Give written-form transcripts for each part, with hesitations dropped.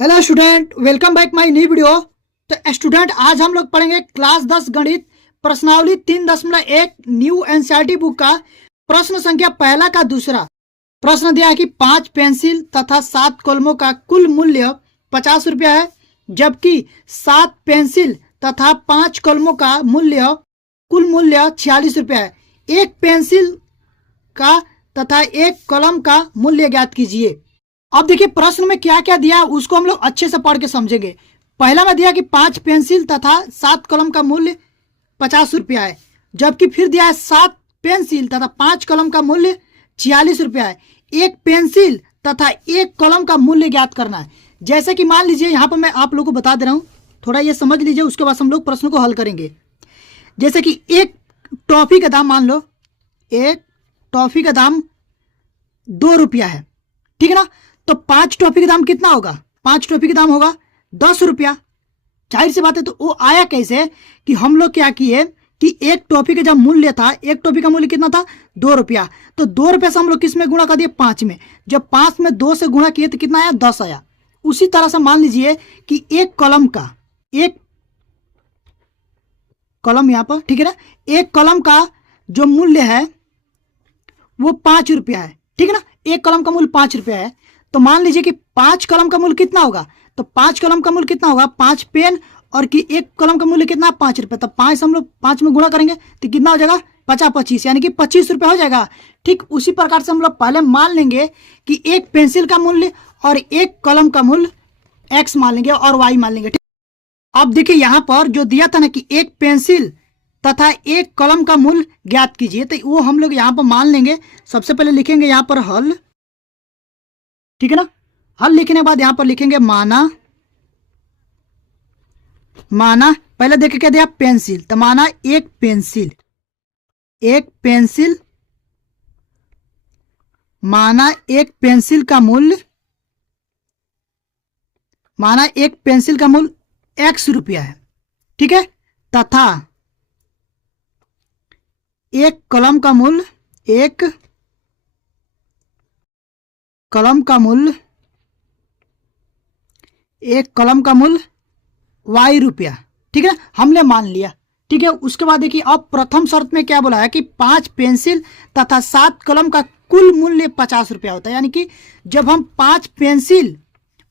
Hello student, welcome back my new video. तो student, आज हम लोग पढ़ेंगे क्लास 10 गणित प्रश्नावली 3.1 न्यू एनसीईआरटी बुक का प्रश्न संख्या पहला का दूसरा प्रश्न दिया है कि 5 पेंसिल तथा 7 कलमों का कुल मूल्य 50 रुपया है, जबकि 7 पेंसिल तथा 5 कलमों का कुल मूल्य 46 रुपया है। एक पेंसिल का तथा एक कलम का मूल्य ज्ञात कीजिए। अब देखिए प्रश्न में क्या क्या दिया है उसको हम लोग अच्छे से पढ़ के समझेंगे। पहला में दिया कि 5 पेंसिल तथा 7 कलम का मूल्य 50 रुपया है, जबकि फिर दिया है 7 पेंसिल तथा 5 कलम का मूल्य 46 रुपया है। एक पेंसिल तथा एक कलम का मूल्य ज्ञात करना है। जैसे कि मान लीजिए यहाँ पर मैं आप लोग को बता दे रहा हूँ, थोड़ा ये समझ लीजिए, उसके बाद हम लोग प्रश्न को हल करेंगे। जैसे कि एक टॉफी का दाम, मान लो एक टॉफी का दाम 2 रुपया है, ठीक है ना। तो 5 टॉफी का दाम कितना होगा? 5 टॉफी का दाम होगा 10 रुपया। जाहिर सी बात है। तो वो आया कैसे कि हम लोग क्या किए कि एक टॉफी का जब मूल्य था, एक टॉफी का मूल्य कितना था? 2 रुपया। तो 2 रुपये से हम लोग किस में गुणा कर दिए? 5 में। जब 5 में 2 से गुणा किए तो कितना आया? 10 आया। उसी तरह से मान लीजिए कि एक कलम का, एक कलम यहाँ पर, ठीक है ना, एक कलम का जो मूल्य है वो 5 रुपया है, ठीक है ना। एक कलम का मूल्य 5 रुपया है। तो मान लीजिए कि 5 कलम का मूल्य कितना होगा? तो 5 कलम का मूल्य कितना होगा? 5 पेन, और कि एक कलम का मूल्य कितना? 5 रुपये। तो 5 हम लोग 5 में गुणा करेंगे तो कितना हो जाएगा? 50 25, यानी कि 25 रुपये हो जाएगा। ठीक उसी प्रकार से हम लोग पहले मान लेंगे कि एक पेंसिल का मूल्य और एक कलम का मूल्य एक्स मान लेंगे और वाई मान लेंगे। ठीक, अब देखिए यहाँ पर जो दिया था ना कि एक पेंसिल तथा एक कलम का मूल्य ज्ञात कीजिए, तो वो हम लोग यहाँ पर मान लेंगे। सबसे पहले लिखेंगे यहाँ पर हल, ठीक है ना। हल लिखने के बाद यहां पर लिखेंगे माना। पहले देखिए क्या दिया? पेंसिल। तो माना एक पेंसिल, माना एक पेंसिल का मूल्य, एक्स रुपया है, ठीक है। तथा एक कलम का मूल्य, वाई रुपया, ठीक है। हमने मान लिया, ठीक है। उसके बाद देखिए अब प्रथम शर्त में क्या बोला है कि 5 पेंसिल तथा 7 कलम का कुल मूल्य 50 रुपया होता है। यानी कि जब हम 5 पेंसिल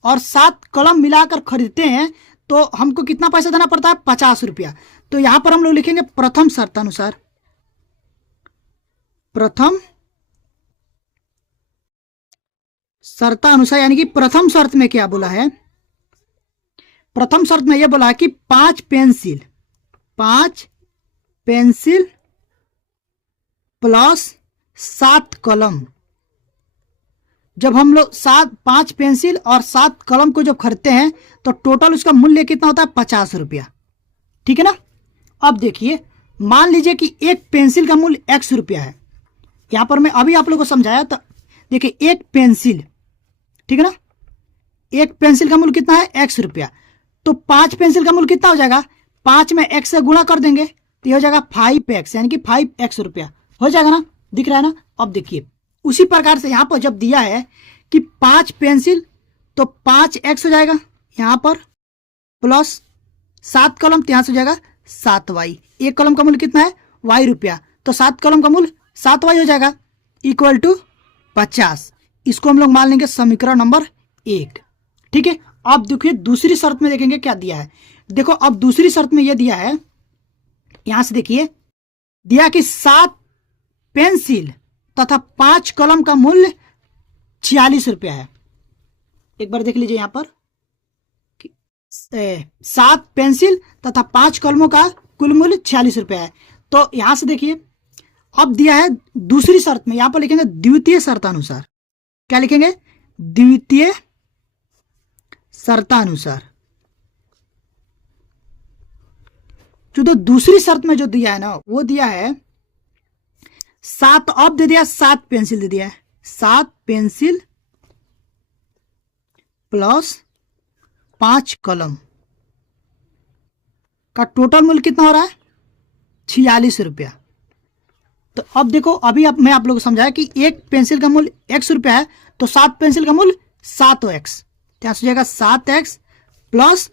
और 7 कलम मिलाकर खरीदते हैं तो हमको कितना पैसा देना पड़ता है? 50 रुपया। तो यहां पर हम लोग लिखेंगे प्रथम शर्तानुसार, यानी कि प्रथम शर्त में क्या बोला है? प्रथम शर्त में यह बोला है कि 5 पेंसिल प्लस 7 कलम, जब हम लोग 5 पेंसिल और 7 कलम को जब खरीदते हैं तो टोटल उसका मूल्य कितना होता है? 50 रुपया, ठीक है ना। अब देखिए मान लीजिए कि एक पेंसिल का मूल्य एक्स रुपया है। यहां पर मैं अभी आप लोगों को समझाया। तो देखिए एक पेंसिल, ठीक है ना, एक पेंसिल का मूल्य कितना है? एक्स रुपया। तो 5 पेंसिल का मूल्य कितना हो जाएगा? 5 में एक्स से गुणा कर देंगे तो ये हो जाएगा 5x, यानी कि 5x रुपया हो जाएगा ना। दिख रहा है ना। अब देखिए उसी प्रकार से यहां पर जब दिया है कि 5 पेंसिल तो 5x हो जाएगा यहां पर, प्लस 7 कलम तो यहां से हो जाएगा 7y। एक कलम का मूल्य कितना है? y रुपया। तो 7 कलम का मूल्य 7y हो जाएगा, इक्वल टू 50। इसको हम लोग मान लेंगे समीकरण नंबर 1, ठीक है। अब देखिए दूसरी शर्त में देखेंगे क्या दिया है। देखो अब दूसरी शर्त में यह दिया है, यहां से देखिए दिया कि 7 पेंसिल तथा 5 कलम का मूल्य 46 रुपया है। एक बार देख लीजिए यहां पर 7 पेंसिल तथा 5 कलमों का कुल मूल्य 46 रुपया है। तो यहां से देखिए अब दिया है दूसरी शर्त में, यहां पर लिखेंगे द्वितीय शर्तानुसार। क्या लिखेंगे? द्वितीय शर्तानुसार। जो तो दूसरी शर्त में जो दिया है ना, वो दिया है 7, अब दे दिया 7 पेंसिल दे दिया है, 7 पेंसिल प्लस 5 कलम का टोटल मूल्य कितना हो रहा है? 46 रुपया। तो अब देखो अभी मैं आप लोगों को समझाया कि एक पेंसिल का मूल्य x रुपया है, तो 7 पेंसिल का मूल्य 7x, तो यहाँ से हो जाएगा 7x प्लस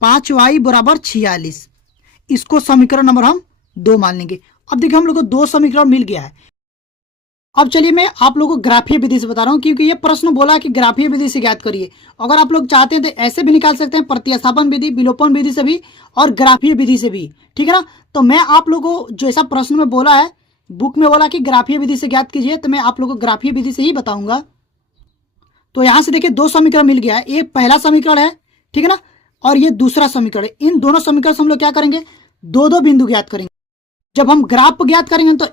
5y बराबर 46। इसको समीकरण नंबर हम 2 मान लेंगे। अब देखिए हम लोग को 2 समीकरण मिल गया है। अब चलिए मैं आप लोगों को ग्राफीय विधि से बता रहा हूं, क्योंकि ये प्रश्न बोला कि ग्राफीय विधि से ज्ञात करिए। अगर आप लोग चाहते हैं तो ऐसे भी निकाल सकते हैं, प्रतिस्थापन विधि, विलोपन विधि से भी और ग्राफीय विधि से भी, ठीक है ना। तो मैं आप लोगों को जैसा प्रश्न में बोला है, बुक में बोला कि ग्राफीय विधि से ज्ञात कीजिए, तो मैं आप लोगों को ग्राफीय विधि से ही बताऊंगा। तो यहां से देखिए 2 समीकरण मिल गया है। ये पहला समीकरण है, ठीक है ना, और ये दूसरा समीकरण है। इन दोनों समीकरण से हम लोग क्या करेंगे, 2 बिंदु ज्ञात करेंगे। जब हम ग्राफ ज्ञात करेंगे तो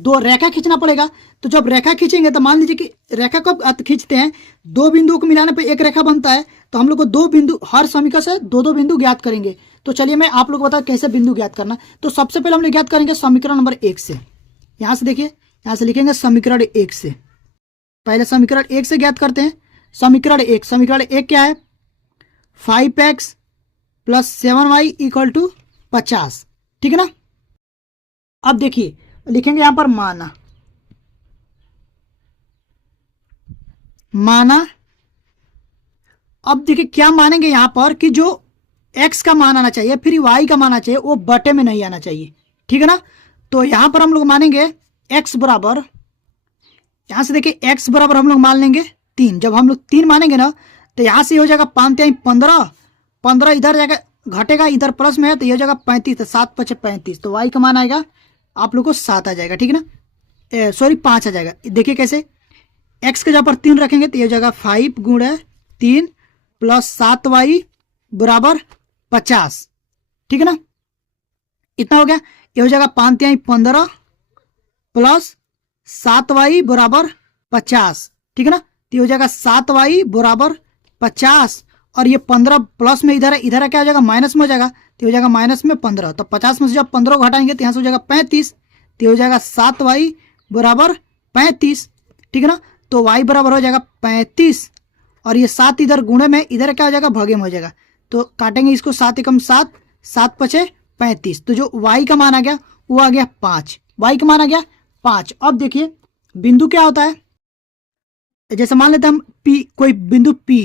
2 रेखा खींचना पड़ेगा। तो जब रेखा खींचेंगे तो मान लीजिए कि रेखा कब खींचते हैं, 2 बिंदुओं को मिलाने पर एक रेखा बनता है। तो हम लोग को 2 बिंदु, हर समीकरण से 2 बिंदु ज्ञात करेंगे। तो चलिए मैं आप लोग को बता कैसे बिंदु ज्ञात करना। तो सबसे पहले हम लोग ज्ञात करेंगे समीकरण नंबर 1 से। यहां से देखिए, यहां से लिखेंगे समीकरण 1 से। पहले समीकरण 1 से ज्ञात करते हैं। समीकरण 1 क्या है, 5x plus 7y equal to 50, ठीक है ना। अब देखिए लिखेंगे यहां पर माना। अब देखिए क्या मानेंगे यहां पर कि जो x का मान आना चाहिए फिर y का मान आना चाहिए, वो बटे में नहीं आना चाहिए, ठीक है ना। तो यहां पर हम लोग मानेंगे x बराबर, यहां से देखिए x बराबर हम लोग मान लेंगे 3। जब हम लोग 3 मानेंगे ना तो यहां से हो जाएगा 5 3 15 इधर जाएगा, घटेगा, इधर प्लस में है तो ये हो जाएगा 35, तो 7 5 35। तो y का मान आएगा आप लोग को 7 आ जाएगा, ठीक है ना, सॉरी 5 आ जाएगा। देखिए कैसे, x के जगह पर 3 रखेंगे तो ये हो जाएगा 5 गुणे 3 प्लस 7y बराबर 50, ठीक है ना। इतना हो गया। ये हो जाएगा 5 3 15 प्लस 7y बराबर 50, ठीक है ना। तो ये हो जाएगा 7y बराबर 50, और ये 15 प्लस में इधर है क्या हो जाएगा, माइनस में हो जाएगा। तो हो जाएगा माइनस में 15। तो 50 में से जब 15 को घटाएंगे तो यहाँ से हो जाएगा 35। तो हो जाएगा 7y बराबर 35, ठीक है ना। तो y बराबर हो जाएगा 35, और ये 7 इधर गुणे में, इधर क्या हो जाएगा, भागे में हो जाएगा। तो काटेंगे इसको, 7 एकम 7, 7 5 35। तो जो y का मान आ गया वो आ गया 5। y का मान आ गया 5। अब देखिए बिंदु क्या होता है, जैसे मान लेते हैं हम P, कोई बिंदु P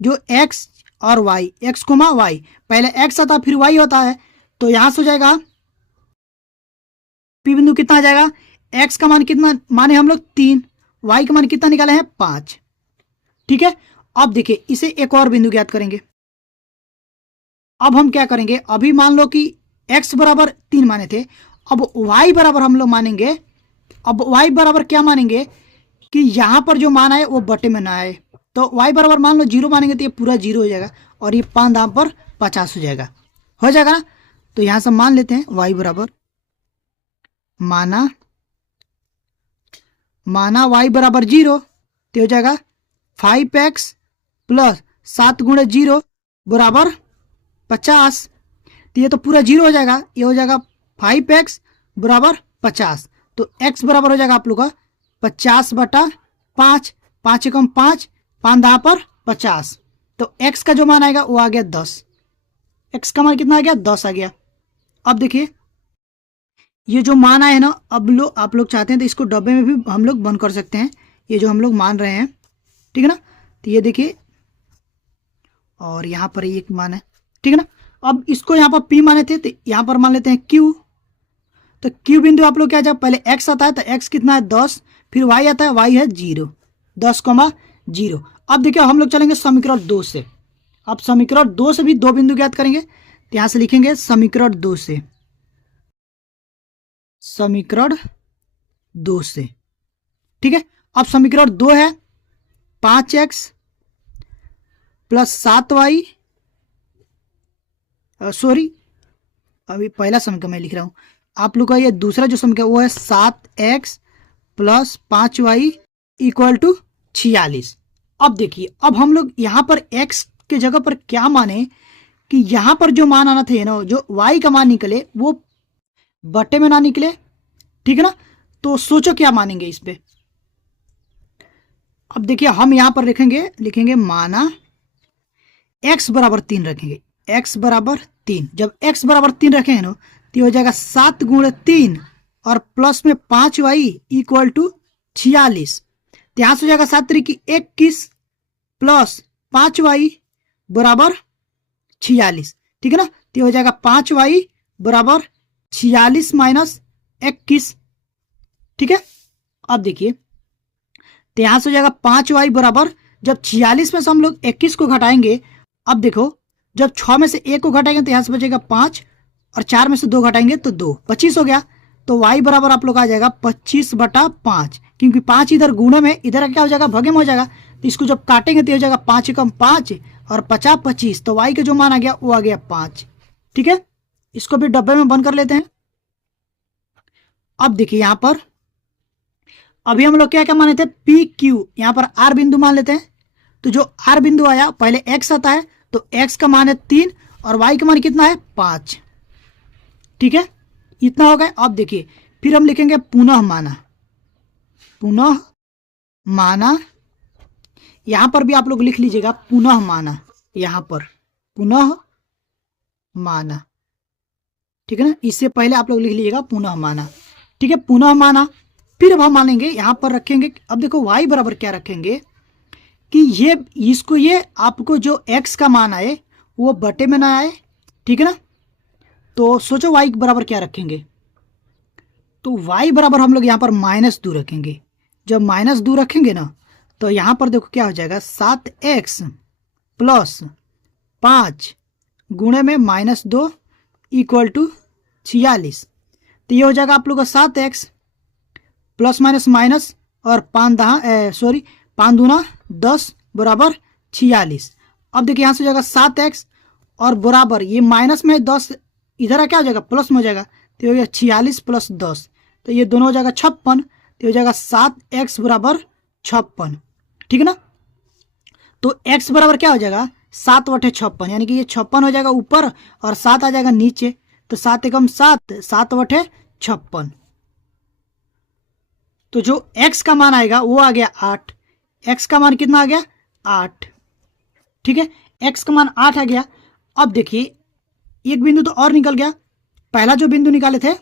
जो x और y, x कोमा y, पहले x आता फिर y होता है। तो यहां से हो जाएगा P बिंदु कितना आ जाएगा, x का मान कितना माने हम लोग 3, y का मान कितना निकाले हैं 5, ठीक है। अब देखिए इसे एक और बिंदु ज्ञात करेंगे। अब हम क्या करेंगे, अभी मान लो कि x बराबर 3 माने थे, अब y बराबर हम लोग मानेंगे। अब y बराबर क्या मानेंगे कि यहां पर जो मान आए वो बटे में ना आए। तो y बराबर मान लो 0 मानेंगे तो ये पूरा 0 हो जाएगा, और ये 5 दाम पर 50 हो जाएगा ना। तो यहां से मान लेते हैं y बराबर माना y बराबर 0, तो हो जाएगा 5x प्लस 7 गुणे 0 बराबर 50। तो ये तो पूरा 0 हो जाएगा, ये हो जाएगा 5x बराबर 50। तो x बराबर हो जाएगा आप लोग का 50 बटा 5, 5 एकम 5, 5 दहा पर 50। तो x का जो मान आएगा वो आ गया 10। x का मान कितना आ गया, 10 आ गया। अब देखिए ये जो मान आए ना, अब आप लोग चाहते हैं तो इसको डब्बे में भी हम लोग बंद कर सकते हैं, ये जो हम लोग मान रहे हैं, ठीक है ना। तो ये देखिए, और यहाँ पर एक मान है, ठीक है ना। अब इसको यहाँ पर P माने थे तो यहाँ पर मान लेते हैं Q। तो Q बिंदु आप लोग क्या, जब पहले x आता है तो x कितना है 10, फिर y आता है, y है 0, 10,0। अब देखिए हम लोग चलेंगे समीकरण 2 से। अब समीकरण 2 से भी 2 बिंदु ज्ञात करेंगे। तो यहां से लिखेंगे समीकरण 2 से, समीकरण 2 से, ठीक है। अब समीकरण 2 है 5x प्लस 7y, सॉरी अभी पहला समीकरण मैं लिख रहा हूं, आप लोग का ये दूसरा जो समीकरण वो है 7x plus 5y equal to 46। अब देखिए, अब हम लोग यहां पर x के जगह पर क्या माने कि यहां पर जो मान आना था ना, जो y का मान निकले वो बटे में ना निकले, ठीक है ना। तो सोचो क्या मानेंगे इस पे। अब देखिए हम यहां पर लिखेंगे माना x बराबर 3 रखेंगे, x बराबर 3। जब x बराबर 3 रखेंगे ना तो हो जाएगा 7 गुणे 3 और प्लस में 5y इक्वल टू 46। तो यहां से हो जाएगा 7 3 की 21 प्लस 5y बराबर 46, ठीक है ना। तो ये हो जाएगा 5y बराबर 46 माइनस 21, ठीक है। अब देखिए, तो यहां से हो जाएगा 5y बराबर, जब 46 में से हम लोग 21 को घटाएंगे, अब देखो जब 6 में से 1 को घटाएंगे तो यहां से बचेगा 5, और 4 में से 2 घटाएंगे तो 2, 25 हो गया। तो y बराबर आप लोग आ जाएगा 25/5, क्योंकि 5 इधर गुणे में, इधर क्या हो जाएगा भगे में हो जाएगा। तो इसको जब काटेंगे तो हो जाएगा 5 एकम 5 और 50 25, तो y का जो मान आ गया वो आ गया 5, ठीक है। इसको भी डब्बे में बंद कर लेते हैं। अब देखिए यहां पर अभी हम लोग क्या क्या माने थे, पी क्यू, यहां पर आर बिंदु मान लेते हैं। तो जो आर बिंदु आया पहले एक्स आता है, तो एक्स का मान है 3 और वाई का मान कितना है 5, ठीक है। इतना हो गया। अब देखिए फिर हम लिखेंगे पुनः माना, पुनः माना, यहां पर भी आप लोग लिख लीजिएगा पुनः माना, यहां पर पुनः माना, ठीक है ना। इससे पहले आप लोग लिख लीजिएगा पुनः माना, ठीक है, पुनः माना। फिर अब हम मानेंगे यहां पर रखेंगे, अब देखो y बराबर क्या रखेंगे कि ये इसको, ये आपको जो x का मान आए वो बटे में ना आए, ठीक है ना। तो सोचो y बराबर क्या रखेंगे, तो y बराबर हम लोग यहां पर -2 रखेंगे। जब -2 रखेंगे ना, तो यहां पर देखो क्या हो जाएगा, 7x प्लस 5 गुणे में -2 इक्वल टू 46। तो ये हो जाएगा आप लोग का 7x प्लस माइनस माइनस और 5 दूना 10 बराबर 46। अब देखिए यहाँ से हो जाएगा 7x और बराबर ये माइनस में 10, इधर क्या हो जाएगा प्लस में हो जाएगा, तो हो गया 46 प्लस 10, तो ये दोनों हो जाएगा 56, तो हो जाएगा 7x बराबर 56, ठीक है ना। तो x बराबर क्या हो जाएगा 7/56, यानी कि ये 56 हो जाएगा ऊपर और 7 आ जाएगा नीचे, तो 7 एकम 7, 7/56। तो जो x का मान आएगा वो आ गया 8, x का मान कितना आ गया 8, ठीक है, x का मान 8 आ गया। अब देखिए एक बिंदु तो और निकल गया, पहला जो बिंदु निकाले थे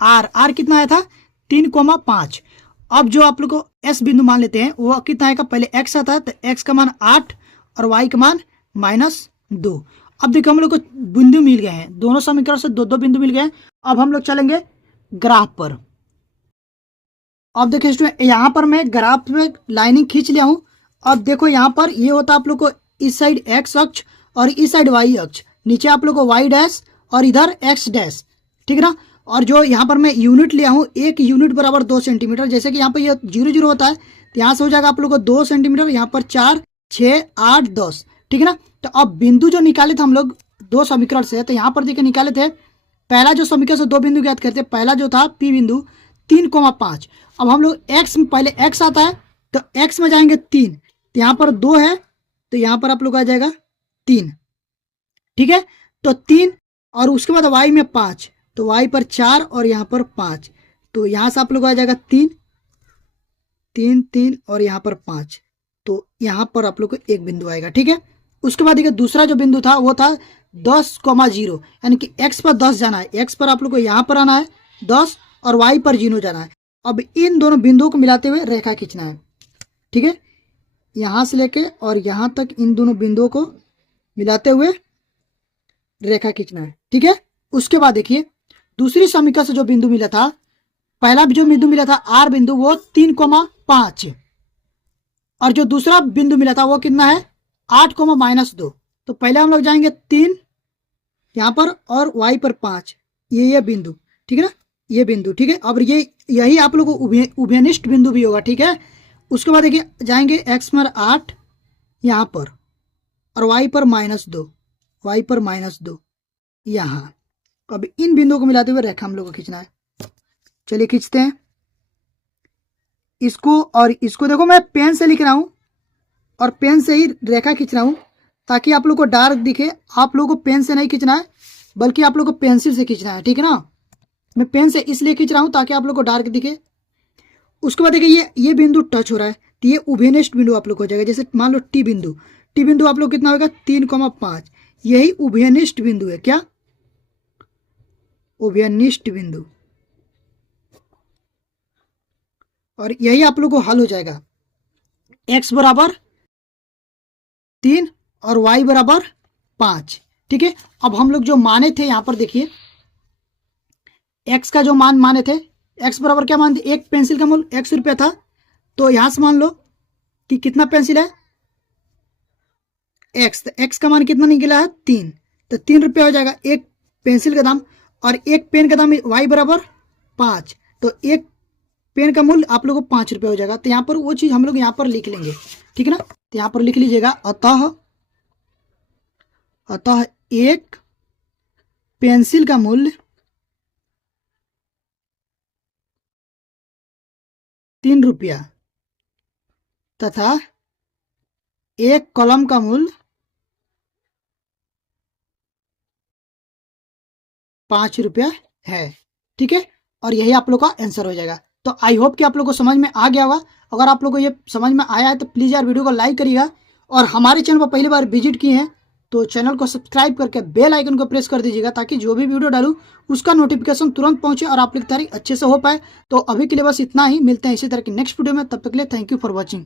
r कितना आया था 3,5। अब जो आप लोग को s बिंदु मान लेते हैं वो कितना आएगा, पहले x आता है तो x का मान 8 और y का मान -2। अब देखो हम लोग को बिंदु मिल गए हैं, दोनों समीकरण से दो बिंदु मिल गए हैं। अब हम लोग चलेंगे ग्राफ पर। अब देखिए स्टूडेंट यहाँ पर मैं ग्राफ में लाइनिंग खींच लिया हूँ। अब देखो यहाँ पर ये होता है आप लोग को इस साइड x अक्ष और इस साइड y अक्ष, नीचे आप लोग को y डैश और इधर x डैश, ठीक है ना। और जो यहाँ पर मैं यूनिट लिया हूँ, 1 यूनिट बराबर 2 सेंटीमीटर, जैसे कि यहाँ पर ये 0 0 होता है तो यहाँ से हो जाएगा आप लोग को 2 सेंटीमीटर, यहाँ पर 4 6 8 10, ठीक है ना। तो अब बिंदु जो निकाले थे हम लोग दो समीकरण से, तो यहाँ पर देखिए निकाले थे, पहला जो समीकरण से दो बिंदु ज्ञात करते, पहला जो था P बिंदु 3,5। अब हम लोग x में, पहले x आता है तो x में जाएंगे 3, तो यहाँ पर 2 है तो यहाँ पर आप लोग आ जाएगा 3, ठीक है। तो 3 और उसके बाद y में 5, तो y पर 4 और यहाँ पर 5, तो यहाँ से आप लोग आ जाएगा 3 3 3 और यहाँ पर 5, तो यहाँ पर आप लोग को एक बिंदु आएगा, ठीक है। उसके बाद देखिए दूसरा जो बिंदु था वो था 10,0, यानी कि x पर 10 जाना है, x पर आप लोग को यहाँ पर आना है 10 और y पर 0 जाना है। अब इन दोनों बिंदुओं को मिलाते हुए रेखा खींचना है, ठीक है, यहां से लेके और यहां तक इन दोनों बिंदुओं को मिलाते हुए रेखा खींचना है, ठीक है। उसके बाद देखिए दूसरी समीकरण से जो बिंदु मिला था, पहला जो बिंदु मिला था r बिंदु वो 3,5 और जो दूसरा बिंदु मिला था वो कितना है 8,-2। तो पहले हम लोग जाएंगे 3 यहाँ पर और y पर 5, ये बिंदु, ठीक है ना, ये बिंदु, ठीक है। अब ये यही आप लोग को उभयनिष्ठ बिंदु भी होगा, ठीक है। उसके बाद देखिए जाएंगे x पर 8 यहाँ पर और y पर -2, y पर -2 यहाँ। अब इन बिंदुओं को मिलाते हुए रेखा हम लोग को खींचना है, चलिए खींचते हैं इसको। और इसको देखो मैं पेन से लिख रहा हूँ और पेन से ही रेखा खींच रहा हूँ ताकि आप लोग को डार्क दिखे। आप लोग को पेन से नहीं खींचना है बल्कि आप लोग को पेंसिल से खींचना है, ठीक है ना। मैं पेन से इसलिए खींच रहा हूं ताकि आप लोग को डार्क दिखे। उसके बाद देखिए ये बिंदु टच हो रहा है तो ये उभयनिष्ठ बिंदु आप लोग को हो जाएगा। जैसे मान लो टी बिंदु आप लोग कितना होगा 3,5, यही उभयनिष्ठ बिंदु है, क्या उभयनिष्ठ बिंदु, और यही आप लोग को हल हो जाएगा। x बराबर 3 और y बराबर 5। ठीक है, अब हम लोग जो माने थे यहाँ पर देखिए, x का जो मान माने थे, x बराबर क्या मान थे, एक पेंसिल का मूल्य x रुपया था। तो यहां से मान लो कि कितना पेंसिल है x, तो x का मान कितना निकला है 3, तो 3 रुपया हो जाएगा एक पेंसिल का दाम, और एक पेन का दाम y बराबर 5, तो एक पेन का मूल्य आप लोगों को 5 रुपया हो जाएगा। तो यहाँ पर वो चीज हम लोग यहाँ पर लिख लेंगे, ठीक है ना। तो यहाँ पर लिख लीजिएगा, अतः एक पेंसिल का मूल्य 3 रुपया तथा एक कलम का मूल्य 5 रुपया है। ठीक है, और यही आप लोग का आंसर हो जाएगा। तो आई होप कि आप लोग को समझ में आ गया होगा। अगर आप लोग को ये समझ में आया है तो प्लीज़ यार वीडियो को लाइक करिएगा, और हमारे चैनल पर पहली बार विजिट किए हैं तो चैनल को सब्सक्राइब करके बेल आइकन को प्रेस कर दीजिएगा, ताकि जो भी वीडियो डालूं उसका नोटिफिकेशन तुरंत पहुंचे और आप लोग की तैयारी अच्छे से हो पाए। तो अभी के लिए बस इतना ही, मिलते हैं इसी तरह की नेक्स्ट वीडियो में, तब तक के लिए थैंक यू फॉर वॉचिंग।